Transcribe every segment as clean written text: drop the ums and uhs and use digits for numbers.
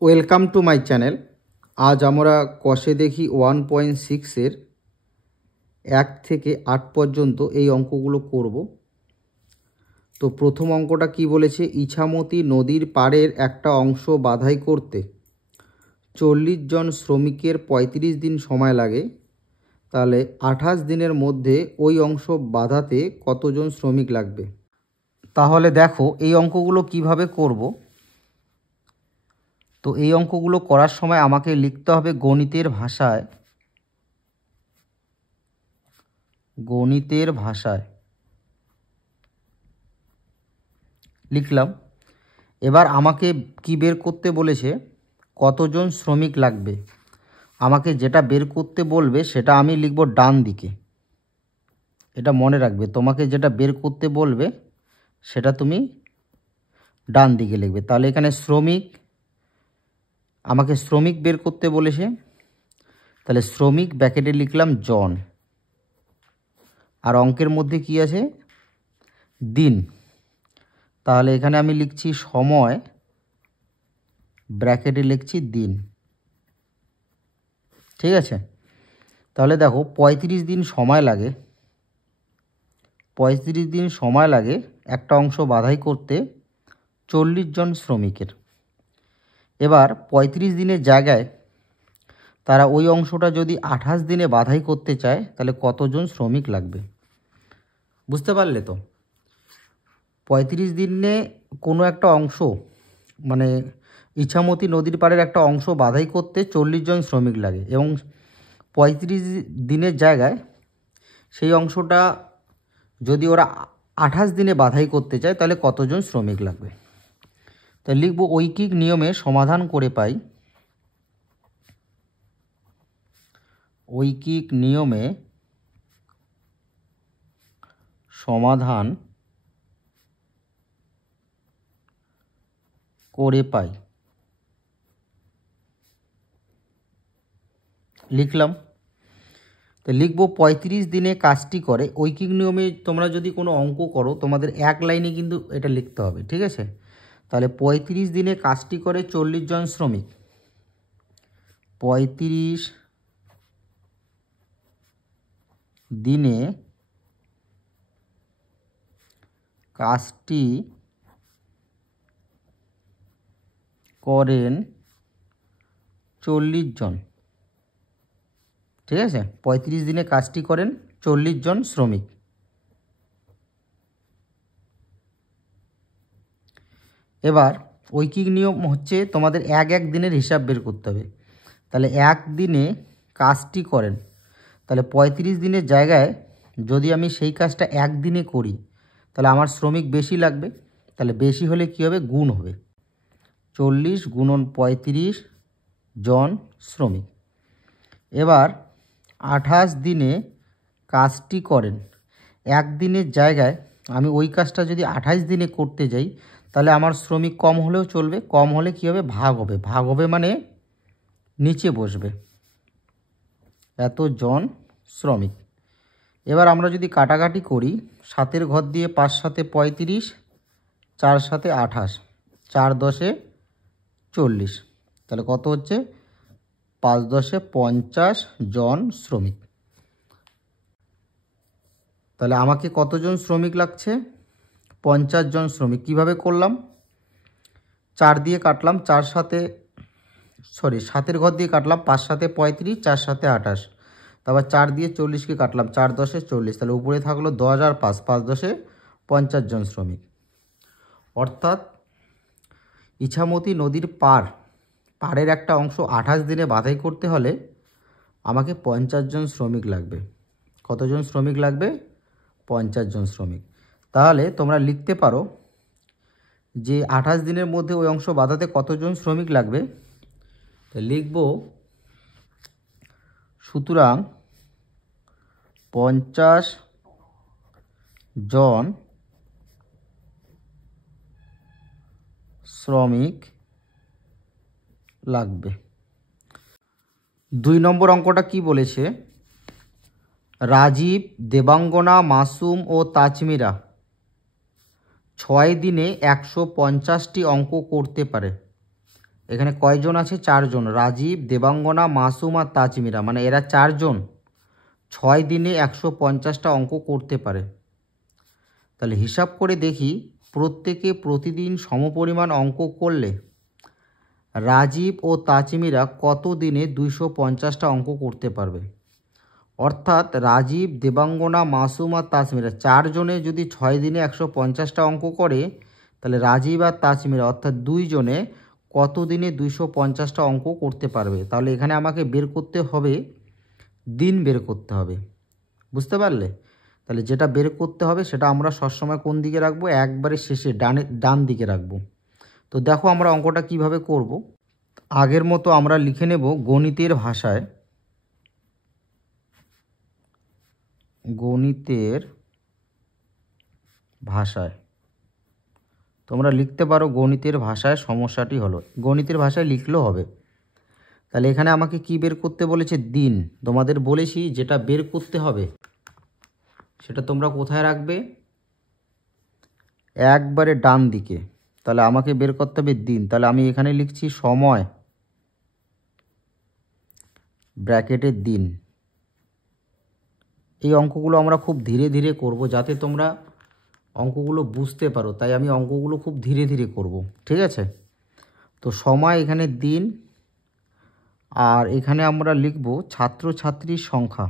Welcome to my channel. আজ আমরা কষে দেখি 1.6-এর 1 থেকে 8 পর্যন্ত এই অঙ্কগুলো করব। তো প্রথম অঙ্কটা কি বলেছে, ইছামতি নদীর পাড়ের একটা অংশ বাধাই করতে 40 জন শ্রমিকের 35 দিন সময় লাগে, তাহলে 28 দিনের মধ্যে ওই অংশ বাঁধাতে কতজন শ্রমিক লাগবে। তাহলে দেখো এই অঙ্কগুলো কিভাবে করব। তো এই অঙ্কগুলো করার সময় আমাকে লিখতে হবে গণিতের ভাষায় লিখলাম। এবার আমাকে কি বের করতে বলেছে, কতজন শ্রমিক লাগবে। আমাকে যেটা বের করতে বলবে সেটা আমি লিখব ডান দিকে। এটা মনে রাখবে, তোমাকে যেটা বের করতে বলবে সেটা তুমি ডান দিকে লিখবে। তাহলে এখানে আমাকে শ্রমিক বের করতে বলেছে, তাহলে শ্রমিক ব্র্যাকেটে লিখলাম জন। আর অঙ্কের মধ্যে কি আছে, দিন। তাহলে এখানে আমি লিখছি সময়, ব্র্যাকেটে লিখছি দিন। ঠিক আছে, তাহলে দেখো 35 দিন সময় লাগে। 35 দিন সময় লাগে একটা অংশ বাধাই করতে 40 জন শ্রমিকের। এবার 35 দিনের জায়গায় তারা ওই অংশটা যদি 28 দিনে বাধাই করতে চায়, তাহলে কতজন শ্রমিক লাগবে। বুঝতে পারলে তো? 35 দিনে কোনো একটা অংশ, মানে ইছামতি নদীর পাড়ের একটা অংশ বাধাই করতে 40 জন শ্রমিক লাগে, এবং 35 দিনের জায়গায় সেই অংশটা যদি ওরা 28 দিনে বাধাই করতে চায়, তাহলে কতজন শ্রমিক লাগবে। তাই লিখব ঐকিক নিয়মে সমাধান করে পাই। ঐকিক নিয়মে সমাধান করে পাই লিখলাম। তো লিখব 35 দিনে কাজটি করে। ঐকিক নিয়মে তোমরা যদি কোনো অঙ্ক করো, তোমাদের এক লাইনে কিন্তু এটা লিখতে হবে, ঠিক আছে? তাহলে 35 দিনে কাজটি করে 40 জন শ্রমিক। 35 দিনে কাজটি করেন 40 জন। ঠিক আছে, 35 দিনে কাজটি করেন 40 জন শ্রমিক। এবার ঐকিক নিয়ম হচ্ছে তোমাদের এক দিনের হিসাব বের করতে হবে। তাহলে এক দিনে কাজটি করেন, তাহলে 35 দিনের জায়গায় যদি আমি সেই কাজটা একদিনে করি, তাহলে আমার শ্রমিক বেশি লাগবে। তাহলে বেশি হলে কী হবে, গুণ হবে। 40 গুণন 35 জন শ্রমিক। এবার 28 দিনে কাজটি করেন, একদিনের জায়গায় আমি ওই কাজটা যদি 28 দিনে করতে যাই, তাহলে আমার শ্রমিক কম হলেও চলবে। কম হলে কী হবে, ভাগ হবে। ভাগ হবে মানে নিচে বসবে, এতজন শ্রমিক। এবার আমরা যদি কাটাকাটি করি, 7-এর ঘর দিয়ে 5 7 35, 4 7 28, 4 10 40, তাহলে কত হচ্ছে, 5 10 50 জন শ্রমিক। তাহলে আমাকে কতজন শ্রমিক লাগছে, 50 জন শ্রমিক। কিভাবে করলাম, 4 দিয়ে কাটলাম, 7-এর ঘর দিয়ে কাটলাম, 5 7 35, 4 7 28, তারপর 4 দিয়ে 40কে কাটলাম, 4 10 40, তাহলে উপরে থাকলো 10 আর 5, 5 10 50 জন শ্রমিক। অর্থাৎ ইছামতি নদীর পাড়ের একটা অংশ 28 দিনে বাধাই করতে হলে আমাকে 50 জন শ্রমিক লাগবে। কতজন শ্রমিক লাগবে, 50 জন শ্রমিক। তাহলে তোমরা লিখতে পারো যে 28 দিনের মধ্যে ওই অংশ বাঁধাতে কতজন শ্রমিক লাগবে। তো লিখব, সুতরাং 50 জন শ্রমিক লাগবে। 2 নম্বর অঙ্কটা কি বলেছে, রাজীব, দেবাঙ্গনা, মাসুম ও তাজমিরা 6 দিনে 150টি অঙ্ক করতে পারে। এখানে কয়জন আছে? 4 জন। রাজীব, দেবাঙ্গনা, মাসুম আর তাজমিরা, মানে এরা 4 জন 6 দিনে 150টা অঙ্ক করতে পারে। তাহলে হিসাব করে দেখি, প্রত্যেকে প্রতিদিন সমপরিমাণ অঙ্ক করলে রাজীব ও তাজমিরা কত দিনে 250টা অঙ্ক করতে পারবে। অর্থাৎ রাজীব, দেবাঙ্গনা, মাসুম আর তাজমিরা 4 জনে যদি 6 দিনে 150টা অঙ্ক করে, তাহলে রাজীব আর তাজমিরা অর্থাৎ 2 জনে কত দিনে 250টা অঙ্ক করতে পারবে। তাহলে এখানে আমাকে বের করতে হবে, দিন বের করতে হবে। বুঝতে পারলে? তাহলে যেটা বের করতে হবে সেটা আমরা সবসময় কোন দিকে রাখবো? একবারে শেষে ডান দিকে রাখবো। তো দেখো আমরা অঙ্কটা কিভাবে করব। আগের মতো আমরা লিখে নেব গণিতের ভাষায়, গণিতের ভাষায়। তোমরা লিখতে পারো গণিতের ভাষায় সমস্যাটি হলো, গণিতের ভাষায় লিখলেও হবে। তাহলে এখানে আমাকে কি বের করতে বলেছে? দিন। তোমাদের বলেছি যেটা বের করতে হবে সেটা তোমরা কোথায় রাখবে? একবারে ডান দিকে। তাহলে আমাকে বের করতে হবে দিন। তাহলে আমি এখানে লিখছি সময় ব্র্যাকেটের দিন। এই অঙ্কগুলো আমরা খুব ধীরে ধীরে করব যাতে তোমরা অঙ্কগুলো বুঝতে পারো, তাই আমি অঙ্কগুলো খুব ধীরে ধীরে করব, ঠিক আছে? তো সময় এখানে দিন, আর এখানে আমরা লিখব ছাত্রছাত্রীর সংখ্যা।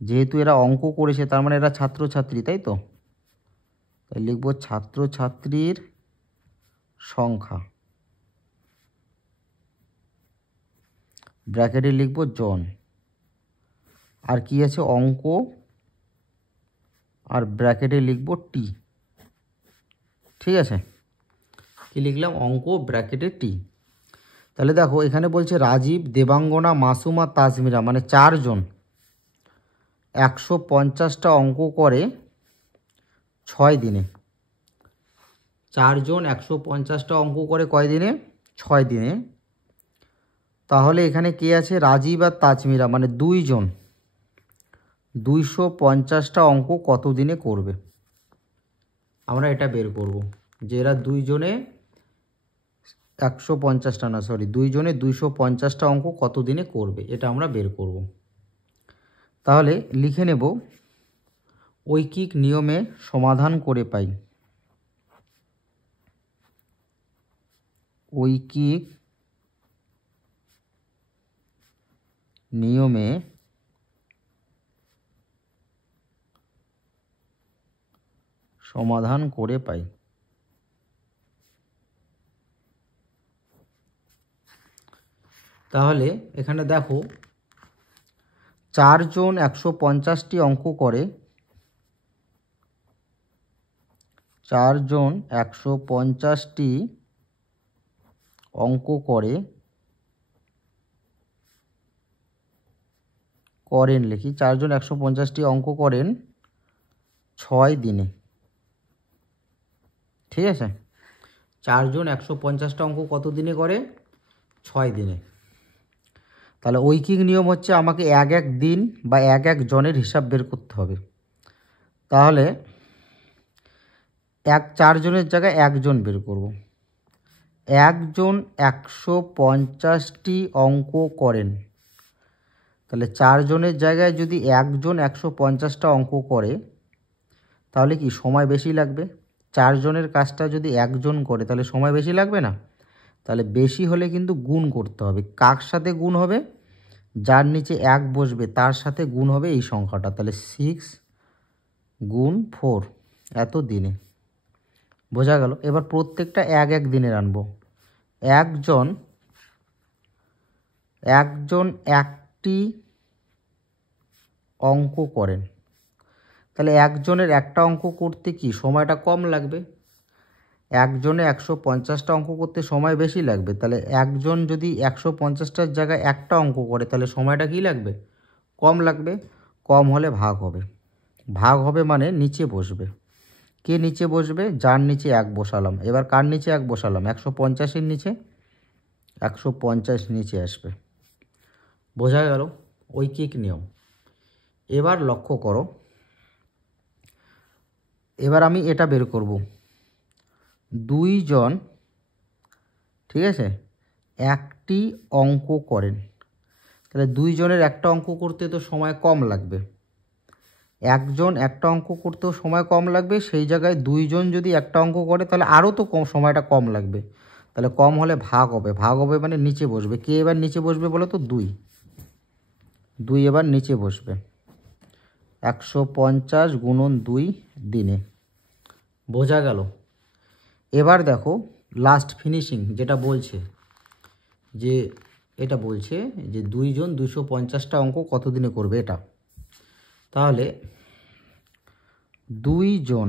যেহেতু এরা অঙ্ক করেছে তার মানে এরা ছাত্রছাত্রী, তাই তো? তাই লিখব ছাত্রছাত্রীর সংখ্যা, ব্র্যাকেটে লিখব জন। আর কি আছে? অঙ্ক, আর ব্র্যাকেটে লিখব টি। ঠিক আছে? কি লিখলাম? অঙ্ক, ব্র্যাকেটে টি। তাহলে দেখো এখানে বলছে রাজীব, দেবাঙ্গনা, মাসুম আর তাজমিরা, মানে 4 জন 150টা অঙ্ক করে 6 দিনে। 4 জন 150টা অঙ্ক করে কয় দিনে? 6 দিনে। তাহলে এখানে কে আছে? রাজীব আর তাজমিরা, মানে 2 জন 250টা অঙ্ক কত দিনে করবে। আমরা এটা বের করব যে এরা 2 জনে 150টা না, সরি, 2 জনে 250টা অঙ্ক কত দিনে করবে, এটা আমরা বের করব। তাহলে লিখে নেব ঐকিক নিয়মে সমাধান করে পাই। ঐকিক নিয়মে সমাধান করে পাই। তাহলে এখানে দেখো 4 জন 150টি অঙ্ক করে, 4 জন 150টি অঙ্ক করেন লিখি 4 জন 150টি অঙ্ক করেন 6 দিনে। ঠিক আছে? 4 জন 150টা অঙ্ক কত দিনে করে? 6 দিনে। তাহলে ঐকিক নিয়ম হচ্ছে আমাকে এক এক দিন বা এক এক জনের হিসাব বের করতে হবে। তাহলে 4 জনের জায়গায় 1 জন বের করব। 1 জন 150টি অঙ্ক করেন। তাহলে 4 জনের জায়গায় যদি 1 জন 150টা অঙ্ক করে তাহলে কি সময় বেশি লাগবে? 4 জনের কাজটা যদি 1 জন করে তাহলে সময় বেশি লাগবে না? তাহলে বেশি হলে কিন্তু গুণ করতে হবে। কার সাথে গুণ হবে? যার নিচে 1 বসবে তার সাথে গুণ হবে এই সংখ্যাটা। তাহলে 6 গুণ 4 এত দিনে। বোঝা গেল? এবার প্রত্যেকটা এক এক দিনের আনবো। একজন একটি অঙ্ক করেন। তাহলে একজনের একটা অঙ্ক করতে কি সময়টা কম লাগবে? একজনে 150টা অঙ্ক করতে সময় বেশি লাগবে। তাহলে একজন যদি 150টার জায়গায় একটা অঙ্ক করে তাহলে সময়টা কি লাগবে? কম লাগবে। কম হলে ভাগ হবে। ভাগ হবে মানে নিচে বসবে। কে নিচে বসবে? যার নিচে 1 বসালাম। এবার কার নিচে 1 বসালাম? 150-এর নিচে 150 নিচে আসবে। বোঝা গেল? ঐকিক নিয়ম। এবার লক্ষ্য করো, এবার আমি এটা বের করব। 2 জন ঠিক আছে, একটি অঙ্ক করেন। তাহলে দুইজনের একটা অঙ্ক করতে তো সময় কম লাগবে, একজন একটা অঙ্ক করতেও সময় কম লাগবে, সেই জায়গায় দুইজন যদি একটা অঙ্ক করে তাহলে আরও তো সময়টা কম লাগবে। তাহলে কম হলে ভাগ হবে, ভাগ হবে মানে নিচে বসবে। কে এবার নিচে বসবে বলো তো? দুই। দুই এবার নিচে বসবে। 150 গুণন 2 দিনে। বোঝা গেল? এবার দেখো লাস্ট ফিনিশিং যেটা বলছে, যে এটা বলছে যে দুইজন 250টা অঙ্ক কত দিনে করবে এটা। তাহলে দুইজন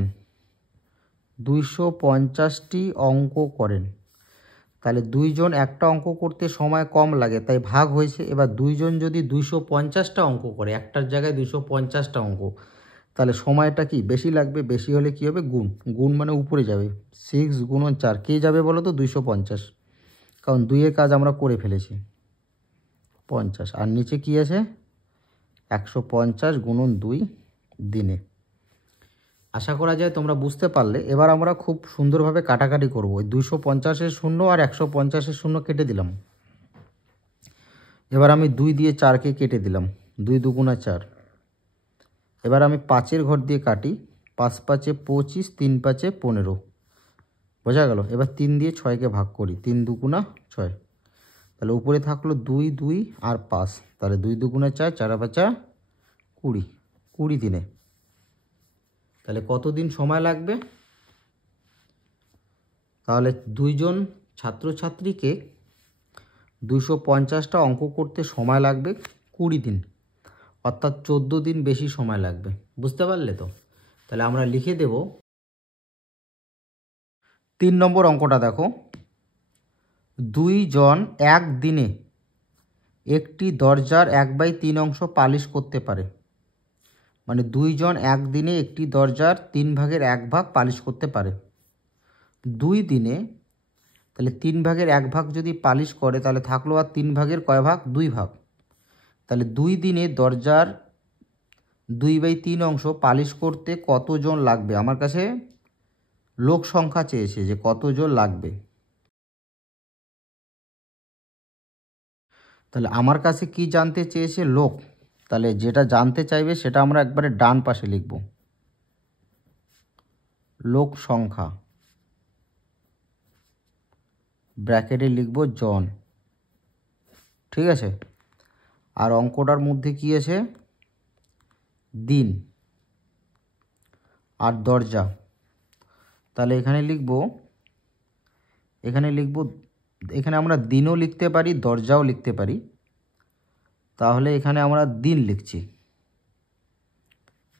250টি অঙ্ক করেন, তাহলে দুইজন একটা অঙ্ক করতে সময় কম লাগে তাই ভাগ হয়েছে। এবার দুইজন যদি 250টা অঙ্ক করে, একটার জায়গায় 250টা অঙ্ক, তাহলে সময়টা কি বেশি লাগবে। বেশি হলে কি হবে? গুণ। গুণ মানে উপরে যাবে। 6 গুণন 4 কে যাবে বলো তো? 250, কারণ দুইয়ের কাজ আমরা করে ফেলেছি 50। আর নিচে কি আছে? 150 গুণন 2 দিনে। আশা করা যায় তোমরা বুঝতে পারলে। এবার আমরা খুব সুন্দরভাবে কাটাকাটি করব। ওই 250-এর শূন্য আর 150-এর শূন্য কেটে দিলাম। এবার আমি 2 দিয়ে 4কে কেটে দিলাম, 2 দুগুণা 4। এবার আমি 5-এর ঘর দিয়ে কাটি, 5 5-এ 25, 3 5-এ 15। বোঝা গেল? এবার 3 দিয়ে 6কে ভাগ করি, 3 দুগুণা 6। তাহলে উপরে থাকলো 2 2 আর 5, তাহলে 2 দুগুণা 4, 4 5 20, 20 দিনে। তাহলে কত দিন সময় লাগবে? তাহলে দুইজন ছাত্রছাত্রীকে 250টা অঙ্ক করতে সময় লাগবে 20 দিন, অর্থাৎ 14 দিন বেশি সময় লাগবে। বুঝতে পারলে তো? তাহলে আমরা লিখে দেব 3 নম্বর অঙ্কটা। দেখো, দুইজন এক দিনে একটি দরজার 1/3 অংশ পালিশ করতে পারে। মানে দুইজন একদিনে একটি দরজার 3 ভাগের 1 ভাগ পালিশ করতে পারে। 2 দিনে, তাহলে 3 ভাগের 1 ভাগ যদি পালিশ করে তাহলে থাকলো আর 3 ভাগের কয় ভাগ? 2 ভাগ। তাহলে 2 দিনে দরজার 2/3 অংশ পালিশ করতে কতজন লাগবে? আমার কাছে লোক সংখ্যা চেয়েছে যে কতজন লাগবে। তাহলে আমার কাছে কি জানতে চেয়েছে? লোক। তাহলে যেটা জানতে চাইবে সেটা আমরা একবারে ডান পাশে লিখব, লোক সংখ্যা, ব্র্যাকেটে লিখব জন। ঠিক আছে? আর অঙ্কটার মধ্যে কি আছে? দিন আর দরজা। তাহলে এখানে লিখব, এখানে আমরা দিনও লিখতে পারি, দরজাও লিখতে পারি। তাহলে এখানে আমরা দিন লিখছি,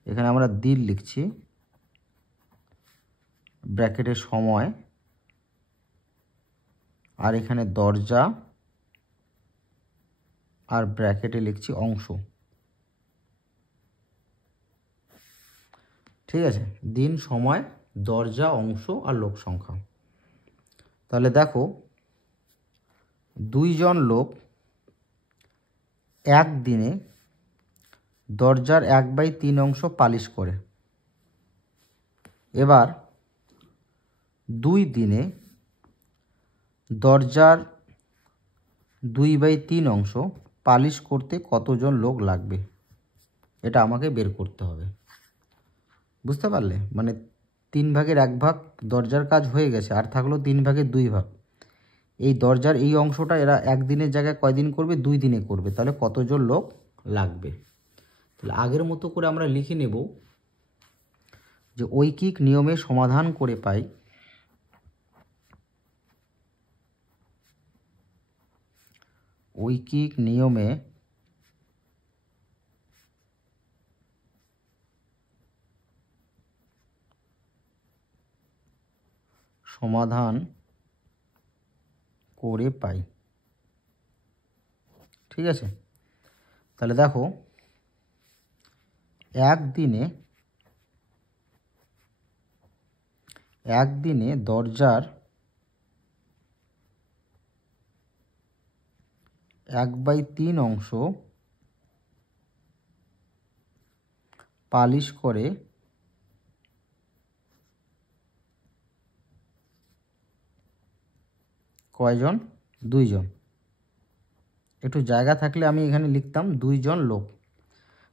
এখানে আমরা দিন লিখছি, ব্র্যাকেটে সময়, আর এখানে দরজা, আর ব্র্যাকেটে লিখছি অংশ। ঠিক আছে? দিন, সময়, দরজা, অংশ আর লোক সংখ্যা। তাহলে দেখো, দুইজন লোক একদিনে দরজার 1/3 অংশ পালিশ করে। এবার 2 দিনে দরজার 2/3 অংশ পালিশ করতে কতজন লোক লাগবে? এটা আমাকে বের করতে হবে। বুঝতে পারলে? মানে 3 ভাগের 1 ভাগ দরজার কাজ হয়ে গেছে, আর থাকলো 3 ভাগের 2 ভাগ। এই দরজার এই অংশটা এরা একদিনের জায়গায় কয়দিন করবে? 2 দিনে করবে। তাহলে কতজন লোক লাগবে? তাহলে আগের মতো করে আমরা লিখে নেব যে ঐকিক নিয়মে সমাধান করে পাই ঐকিক নিয়মে সমাধান করে পাই। ঠিক আছে? তাহলে দেখো, একদিনে দরজার 1/3 অংশ পালিশ করে কয়জন? 2 জন। একটু জায়গা থাকলে আমি এখানে লিখতাম 2 জন লোক,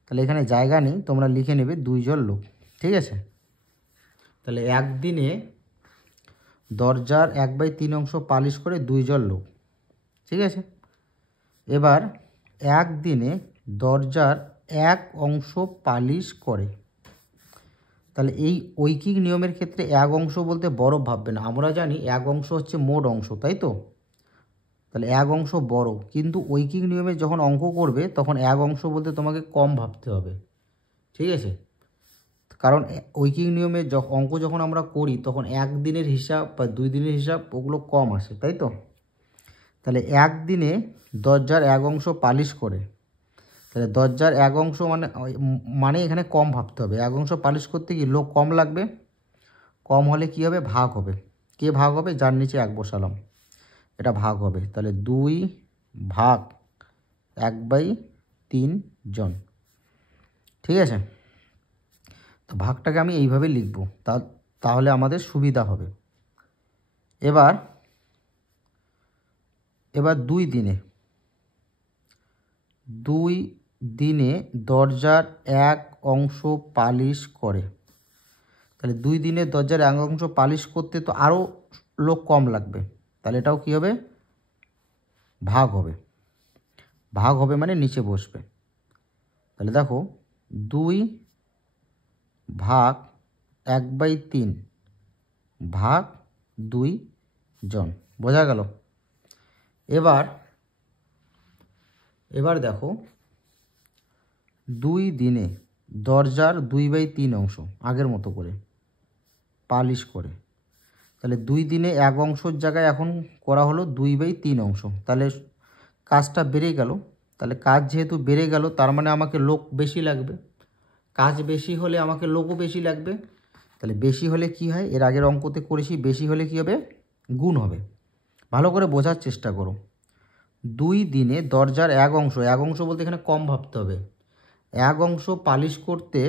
তাহলে এখানে জায়গা নেই, তোমরা লিখে নেবে 2 জন লোক। ঠিক আছে, তাহলে একদিনে দরজার 1/3 অংশ পালিশ করে 2 জন লোক। ঠিক আছে, এবার একদিনে দরজার 1 অংশ পালিশ করে, তাহলে এই ঐকিক নিয়মের ক্ষেত্রে 1 অংশ বলতে বরফ ভাববে না। আমরা জানি 1 অংশ হচ্ছে মোট অংশ, তাই তো? তাহলে 1 অংশ বরফ, কিন্তু ঐকিক নিয়মে যখন অঙ্ক করবে তখন 1 অংশ বলতে তোমাকে কম ভাবতে হবে। ঠিক আছে, কারণ ঐকিক নিয়মে অঙ্ক যখন আমরা করি তখন 1 দিনের হিসাব বা 2 দিনের হিসাব ওগুলো কম আসে, তাই তো? তাহলে একদিনে দরজার 1 অংশ পালিশ করে, তাহলে দরজার 1 অংশ মানে এখানে কম ভাবতে হবে। 1 অংশ পালিশ করতে কি লোক কম লাগবে, কম হলে কি হবে? ভাগ হবে। কে ভাগ হবে? যার নিচে 1 বসালাম, এটা ভাগ হবে। তাহলে 2 ভাগ 1/3 জন। ঠিক আছে, তো ভাগটাকে আমি এইভাবে লিখব, তাহলে আমাদের সুবিধা হবে। এবার 2 দিনে দরজার 1 অংশ পালিশ করে, তাহলে 2 দিনে দরজার 1 অংশ পালিশ করতে তো আরও লোক কম লাগবে, তাহলে এটাও কী হবে? ভাগ হবে। ভাগ হবে মানে নিচে বসবে। তাহলে দেখো 2 ভাগ 1/3 ভাগ 2 জন, বোঝা গেল? এবার দেখো 2 দিনে দরজার 2/3 অংশ আগের মতো করে পালিশ করে, তাহলে 2 দিনে 1 অংশের জায়গায় এখন করা হলো 2/3 অংশ, তাহলে কাজটা বেড়ে গেল। তাহলে কাজ যেহেতু বেড়ে গেল তার মানে আমাকে লোক বেশি লাগবে, কাজ বেশি হলে আমাকে লোকও বেশি লাগবে। তাহলে বেশি হলে কি হয়? এর আগের অঙ্কতে করেছি, বেশি হলে কি হবে? গুণ হবে। ভালো করে বোঝার চেষ্টা করো। 2 দিনে দরজার 1 অংশ, 1 অংশ বলতে এখানে কম ভাবতে হবে, 1 অংশ পালিশ করতে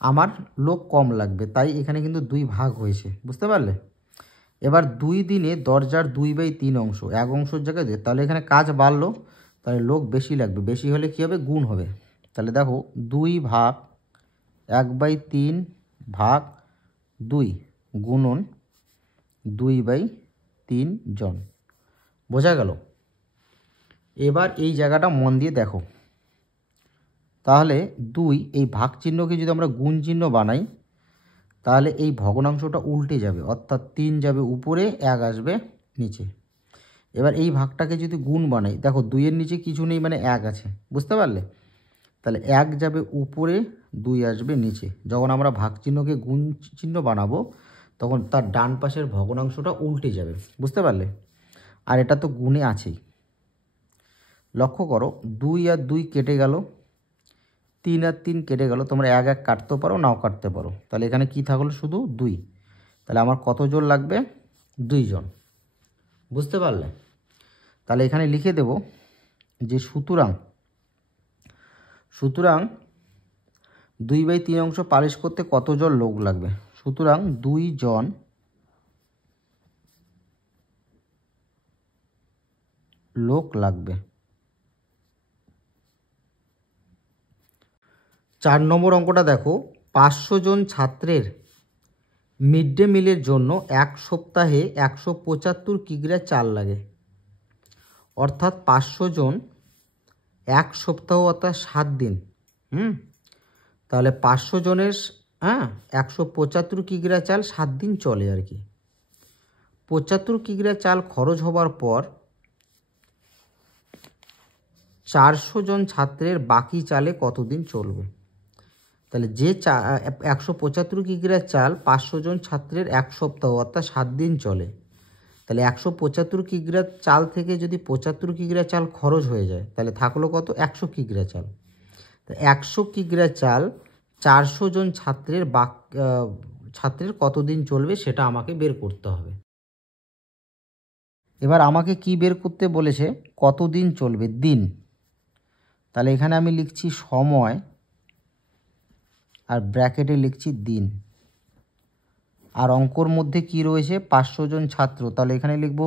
আমার লোক কম লাগবে, তাই এখানে কিন্তু 2 ভাগ হয়েছে, বুঝতে পারলে? এবার 2 দিনে দরজার 2/3 অংশ, 1 অংশের জায়গায় তাহলে এখানে কাজ বাড়লো, তাহলে লোক বেশি লাগবে, বেশি হলে কী হবে? গুণ হবে। তাহলে দেখো 2 ভাগ 1/3 ভাগ 2 গুণন 2/3 জন, বোঝা গেল? এবার এই জায়গাটা মন দিয়ে দেখো, তাহলে 2 এই ভাগ চিহ্নকে যদি আমরা গুণ চিহ্ন বানাই তাহলে এই ভগ্নাংশটা উল্টে যাবে, অর্থাৎ 3 যাবে উপরে, 1 আসবে নিচে। এবার এই ভাগটাকে যদি গুণ বানাই, দেখো 2 এর নিচে কিছু নেই মানে 1 আছে, বুঝতে পারলে? তাহলে 1 যাবে উপরে, 2 আসবে নিচে। যখন আমরা ভাগ চিহ্নকে গুণ চিহ্ন বানাবো তখন তার ডান পাশের ভগ্নাংশটা উল্টে যাবে, বুঝতে পারলে? আর এটা তো গুণে আছেই। লক্ষ্য করো 2 আর 2 কেটে গেল, 3 আর 3 কেটে গেল, তোমরা 1 1 কাটতেও পারো, নাও কাটতে পারো। তাহলে এখানে কি থাকলো? শুধু 2। তাহলে আমার কতজন লাগবে? 2 জন, বুঝতে পারলে? তাহলে এখানে লিখে দেব যে সুতরাং 2/3 অংশ পালিশ করতে কতজন লোক লাগবে? সুতরাং 2 জন লোক লাগবে। 4 নম্বর অঙ্কটা দেখো, 500 জন ছাত্রের মিড ডে মিলের জন্য 1 সপ্তাহে 175 কিগ্রা চাল লাগে, অর্থাৎ 500 জন 1 সপ্তাহ অর্থাৎ 7 দিন। তাহলে 500 জনের 175 কিগ্রা চাল 7 দিন চলে আর কি। 75 কিগ্রা চাল খরচ হবার পর 400 জন ছাত্রের বাকি চালে কতদিন চলবে? তাহলে যে 175 কিগ্রা চাল 500 জন ছাত্রের 1 সপ্তাহ অর্থাৎ 7 দিন চলে, তাহলে 175 কিগ্রা চাল থেকে যদি 75 কিগ্রা চাল খরচ হয়ে যায় তাহলে থাকলো কত? 100 কিগ্রা চাল। তো 100 কিগ্রা চাল 400 জন ছাত্রের কতদিন চলবে সেটা আমাকে বের করতে হবে। এবার আমাকে কি বের করতে বলেছে? কতদিন চলবে, দিন। তাহলে এখানে আমি লিখছি সময় আর ব্র্যাকেটে লিখছি দিন। আর অঙ্কর মধ্যে কি রয়েছে? 500 জন ছাত্র, তাহলে এখানে লিখব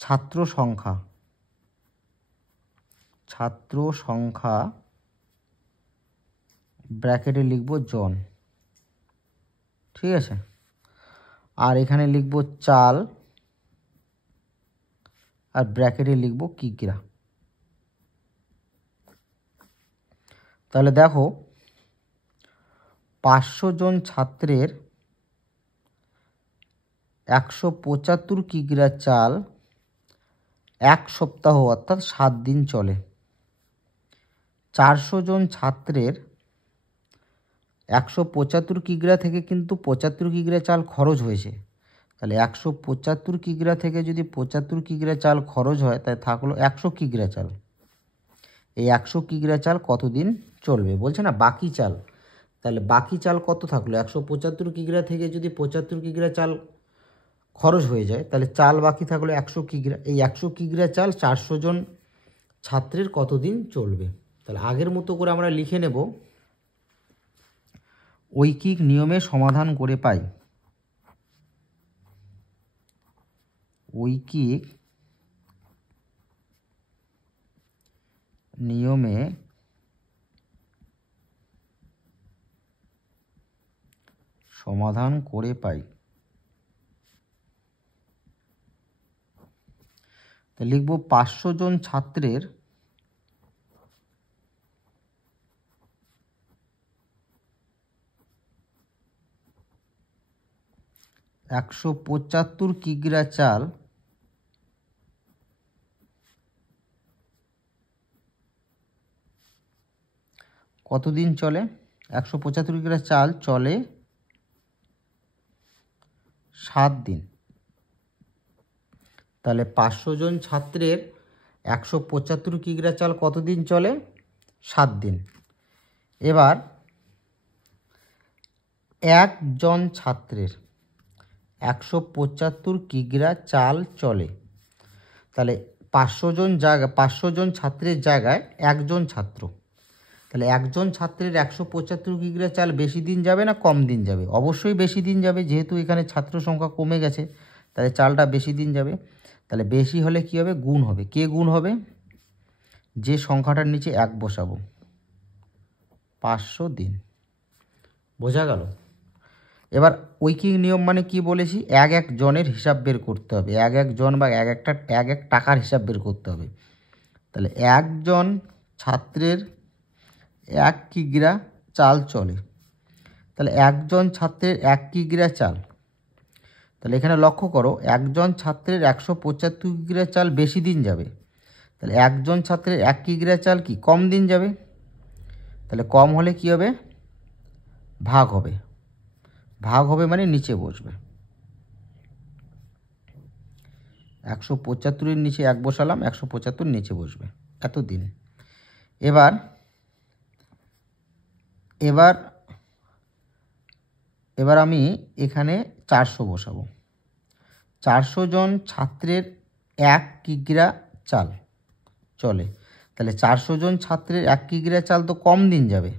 ছাত্র সংখ্যা ব্র্যাকেটে লিখব জন, ঠিক আছে। আর এখানে লিখব চাল, আর ব্র্যাকেটে লিখব কিগ্রা। তাহলে দেখো 500 জন ছাত্রের 175 কিগ্রা চাল 1 সপ্তাহ অর্থাৎ 7 দিন চলে। 400 জন ছাত্রের 175 কিগ্রা থেকে কিন্তু 75 কিগ্রা চাল খরচ হয়েছে। তাহলে 175 কিগ্রা থেকে যদি 75 কিগ্রা চাল খরচ হয়, তাই থাকলো 100 কিগ্রা চাল। এই 100 কিগ্রা চাল কতদিন চলবে বলছে না, বাকি চাল। তাহলে বাকি চাল কত থাকলো? 175 কিগ্রা থেকে যদি 75 কিগ্রা চাল খরচ হয়ে যায়, তাহলে চাল বাকি থাকলো 100 কিগ্রা। এই 100 কিগ্রা চাল 400 জন ছাত্রের কতদিন চলবে? তাহলে আগের মতো করে আমরা লিখে নেব, ঐকিক নিয়মে সমাধান করে পাই। ঐকিক নিয়মে সমাধান করে পাই। তা লিখব 500 জন ছাত্রের 175 কিগ্রা চাল কতদিন চলে? 175 কিগ্রা চাল চলে 7 দিন। তাহলে 500 জন ছাত্রের 175 কিগ্রা চাল কতদিন চলে? 7 দিন। এবার একজন ছাত্রের 175 কিগ্রা চাল চলে, তাহলে 500 জন ছাত্রের জায়গায় একজন ছাত্র। তাহলে একজন ছাত্রের 175 কিগ্রা চাল বেশি দিন যাবে না কম দিন যাবে? অবশ্যই বেশি দিন যাবে, যেহেতু এখানে ছাত্র সংখ্যা কমে গেছে, তাহলে চালটা বেশি দিন যাবে। তাহলে বেশি হলে কী হবে? গুণ হবে। কে গুণ হবে? যে সংখ্যাটার নিচে 1 বসাবো, 500 দিন। বোঝা গেল? এবার ঐকিক নিয়ম মানে কি বলেছি? এক এক জনের হিসাব বের করতে হবে, এক এক জন বা এক এক টাকার হিসাব বের করতে হবে। তাহলে একজন ছাত্রের 1 কিগ্রা চাল চলে, তাহলে একজন ছাত্রের 1 কিগ্রা চাল। তাহলে এখানে লক্ষ্য করো, একজন ছাত্রের 175 কিগ্রা চাল বেশি দিন যাবে, তাহলে একজন ছাত্রের 1 কিগ্রা চাল কি কম দিন যাবে? তাহলে কম হলে কি হবে? ভাগ হবে। ভাগ হবে মানে নিচে বসবে। 175-এর নিচে 1 বসালাম, 175 নিচে বসবে, এত দিন। এবার এবার এবার আমি এখানে 400 বসাবো। 400 জন ছাত্রের 1 কিগ্রা চাল চলে, তাহলে 400 জন ছাত্রের 1 কিগ্রা চাল তো কম দিন যাবে।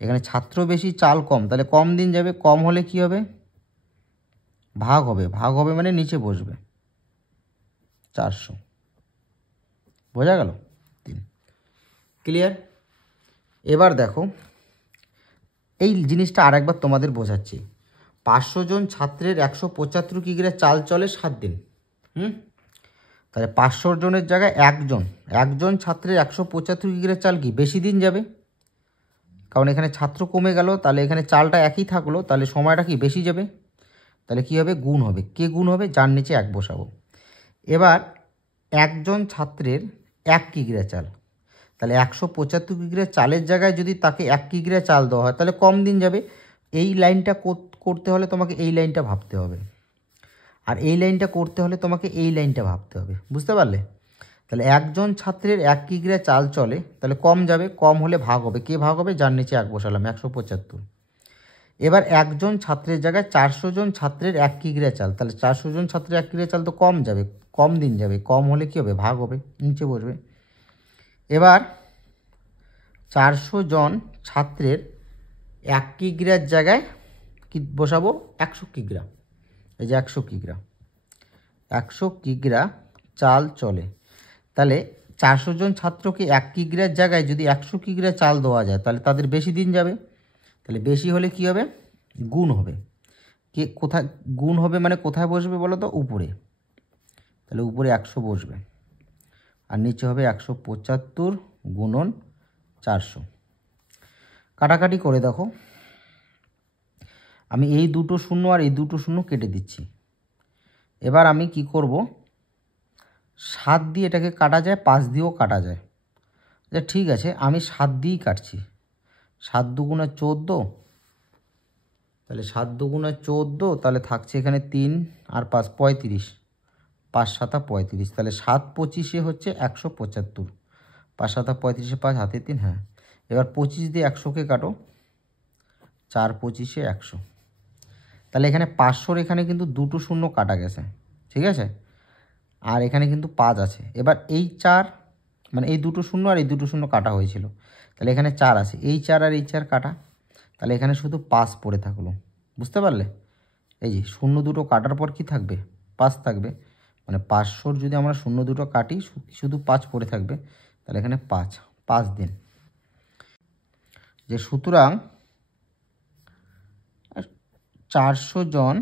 এখানে ছাত্র বেশি চাল কম, তাহলে কম দিন যাবে। কম হলে কি হবে? ভাগ হবে। ভাগ হবে মানে নিচে বসবে 400। বোঝা গেল? 3। ক্লিয়ার? এবার দেখো, এই জিনিসটা আরেকবার তোমাদের বোঝাচ্ছি। 500 জন ছাত্রের 175 কিগ্রা চাল চলে 7 দিন। তাহলে 500 জনের জায়গায় একজন ছাত্রের 175 কিগ্রা চাল কি বেশি দিন যাবে? কারণ এখানে ছাত্র কমে গেল, তাহলে এখানে চালটা একই থাকলো, তাহলে সময়টা কি বেশি যাবে? তাহলে কি হবে? গুণ হবে। কে গুণ হবে? যার নিচে 1 বসাবো। এবার একজন ছাত্রের 1 কিগ্রা চাল, তাহলে 175 কিগ্রা চালের জায়গায় যদি তাকে 1 কিগ্রা চাল দেওয়া হয়, তাহলে কম দিন যাবে। এই লাইনটা করতে হলে তোমাকে এই লাইনটা ভাবতে হবে, আর এই লাইনটা করতে হলে তোমাকে এই লাইনটা ভাবতে হবে। বুঝতে পারলে? তাহলে একজন ছাত্রের 1 কিগ্রা চাল চলে, তাহলে কম যাবে। কম হলে ভাগ হবে। কে ভাগ হবে? যার নিচে 1 বসালাম, 175। এবার একজন ছাত্রের জায়গায় 400 জন ছাত্রের 1 কিগ্রা চাল, তাহলে 400 জন ছাত্রের 1 কিগ্রা চাল তো কম যাবে, কম দিন যাবে। কম হলে কী হবে? ভাগ হবে, নিচে বসবে। এবার 400 জন ছাত্রের 1 কিগ্রার জায়গায় কি বসাবো? 100 কিগ্রা। এই যে 100 কিগ্রা, 100 কিগ্রা চাল চলে। তাহলে 400 জন ছাত্রকে 1 কিগ্রার জায়গায় যদি 100 কিগ্রা চাল দেওয়া যায় তাহলে তাদের বেশি দিন যাবে। তাহলে বেশি হলে কি হবে? গুণ হবে। কে কোথায় গুণ হবে মানে কোথায় বসবে বলো তো? উপরে। তাহলে উপরে 100 বসবে আর নিচে হবে 175 গুণন 400। কাটাকাটি করে দেখো, আমি এই দুটো শূন্য আর এই দুটো শূন্য কেটে দিচ্ছি। এবার আমি কি করব, 7 দিয়ে এটাকে কাটা যায়, 5 দিয়েও কাটা যায়। আচ্ছা ঠিক আছে, আমি 7 দিয়েই কাটছি। 7 দুগুণে 14, তাহলে 7 দুগুণে 14, তাহলে থাকছে এখানে 3 আর 5 35, 5 7 35, তাহলে 7 25 হচ্ছে 175, 5 7 35, 5 হাতে 3, হ্যাঁ। এবার 25 দিয়ে 100কে কাটো, 4 25 100। তাহলে এখানে 500-র এখানে কিন্তু দুটো শূন্য কাটা গেছে, ঠিক আছে। আর এখানে কিন্তু 5 আছে। এবার এই 4 মানে এই দুটো শূন্য আর এই দুটো শূন্য কাটা হয়েছিল, তাহলে এখানে 4 আছে। এই 4 আর এই 4 কাটা, তাহলে এখানে শুধু 5 পড়ে থাকলো। বুঝতে পারলে? এই যে শূন্য দুটো কাটার পর কি থাকবে? 5 থাকবে। মানে 500-র যদি আমরা শূন্য দুটো কাটি শুধু 5 পড়ে থাকবে। তাহলে এখানে 5 দিন। যে সুতরাং 400 জন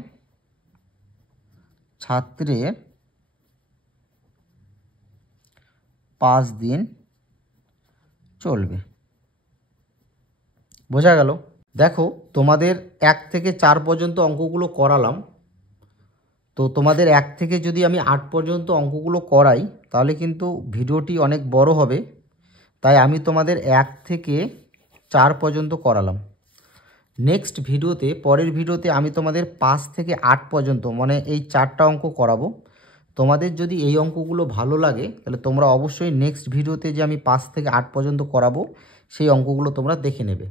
ছাত্রের 5 দিন চলবে। বোঝা গেল? দেখো, তোমাদের 1 থেকে 4 পর্যন্ত অঙ্কগুলো করালাম। তো তোমাদের 1 থেকে যদি আমি 8 পর্যন্ত অঙ্কগুলো করাই তাহলে কিন্তু ভিডিওটি অনেক বড় হবে। তাই আমি তোমাদের 1 থেকে 4 পর্যন্ত করালাম। নেক্সট ভিডিওতে, পরের ভিডিওতে আমি তোমাদের 5 থেকে 8 পর্যন্ত মানে এই 4টা অঙ্ক করাবো। তোমাদের যদি এই অঙ্কগুলো ভালো লাগে তাহলে তোমরা অবশ্যই নেক্সট ভিডিওতে যে আমি 5 থেকে 8 পর্যন্ত করাবো সেই অঙ্কগুলো তোমরা দেখে নেবে।